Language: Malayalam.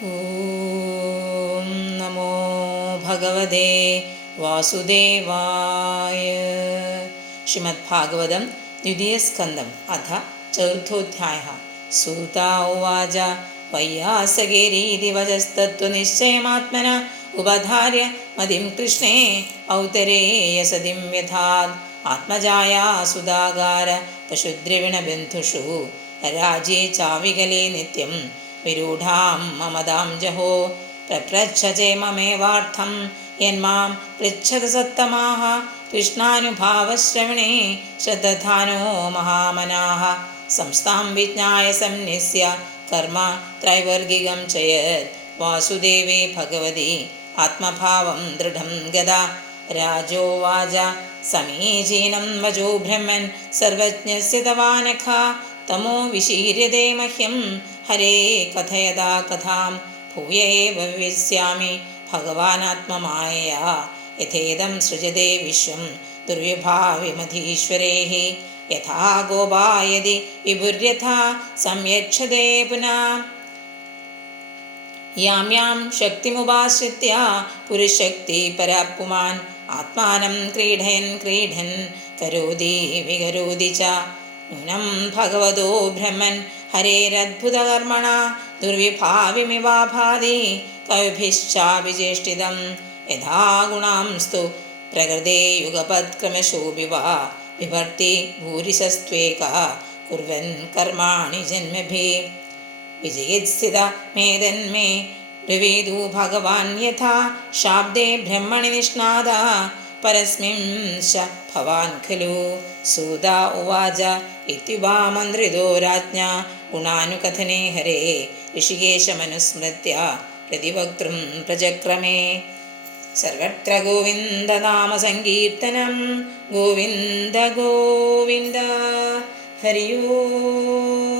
ഓം നമോ ഭഗവതേ വാസുദേവായ. ശ്രീമദ് ഭാഗവതം ദ്വിതീയസ്കന്ധം അഥ ചതുർത്ഥോധ്യായഃ. സൂത ഉവാച വയ്യാസകേരീതി വചസ്തത്വനിശ്ചയമാത്മന ഉപധാര്യ മതിം കൃഷ്ണേ ഔത്തരേയസതിം വ്യഥാത് ആത്മജായാ സുധാകാര പശുദ്രവിണബന്ധുഷു രാജ്യേ ചാവികലേ നിത്യം വിരൂഢാം മമതാം ജഹോ പ്രപ്രച്ഛചേ മമേവാർത്ഥം യന്മാം പൃച്ഛത സത്തമാഃ കൃഷ്ണാനുഭാവശ്രവണേ ശ്രദ്ധാനോ മഹാമനാഃ സംസ്ഥാം വിജ്ഞായ സന്യസ്യ കർമ്മ ത്രൈവർഗികം ചയത് വാസുദേവേ ഭഗവതി ആത്മഭാവം ദൃഢം ഗദാ. രാജോവാച സമീചീനം വചോ ബ്രഹ്മൻ സർവജ്ഞസ്യ തവാനഘ തമോ വിശീര്യതേ മഹ്യം ഹരേ കഥയതാ കഥാം ഭൂയ ഏവ വിവസ്യാമി ഭഗവാനാത്മമായയാ യഥേദം സൃജതേ വിശ്വം ദുർവിഭാവിമധീശ്വരൈഃ യഥാ ഗോപായതി വിഭുര്യഥാ സംയച്ഛതേ പുനഃ യാം യാം ശക്തിമുപാശ്രിത്യ പുരുഷശക്തി പരാപുമാൻ ആത്മാനം ക്രീഡയൻ ക്രീഡൻ കരോതി വികരോതി ച നൂനം ഭഗവതോ ബ്രഹ്മൻ ഹരേരദ്ഭുതകർമ്മണ ദുർവിഭാവിമിവാഭാതി കവിഭിശ്ചാഭിചേഷ്ടിതം യഥാ ഗുണാംസ്തു പ്രകൃതേ യുഗപത്ക്രമശോഭിവ വിഭർത്തി ഭൂരിശസ്ത്വേക കുർവൻ കർമാണി ജന്മഭിः വിജയത്സ്ഥിത മേതന്മേ ബ്രവീതു ഭഗവാൻ യഥാ ശാബ്ദേ ബ്രഹ്മണി നിഷ്ണാദ പരസ്മിംശ ഭവാൻ ഖലു. സൂത ഉവാച ഇത്യുവാ മന്ത്രിതോ രാജ്ഞാ ഗുണാനുകഥനെ ഹരേ ഋഷികേശമനുസ്മൃത്യ പ്രതിവക്തൃം പ്രചക്രമേ. സർവത്ര ഗോവിന്ദനാമസങ്കീർത്തനം ഗോവിന്ദ ഗോവിന്ദ. ഹരി ഓം.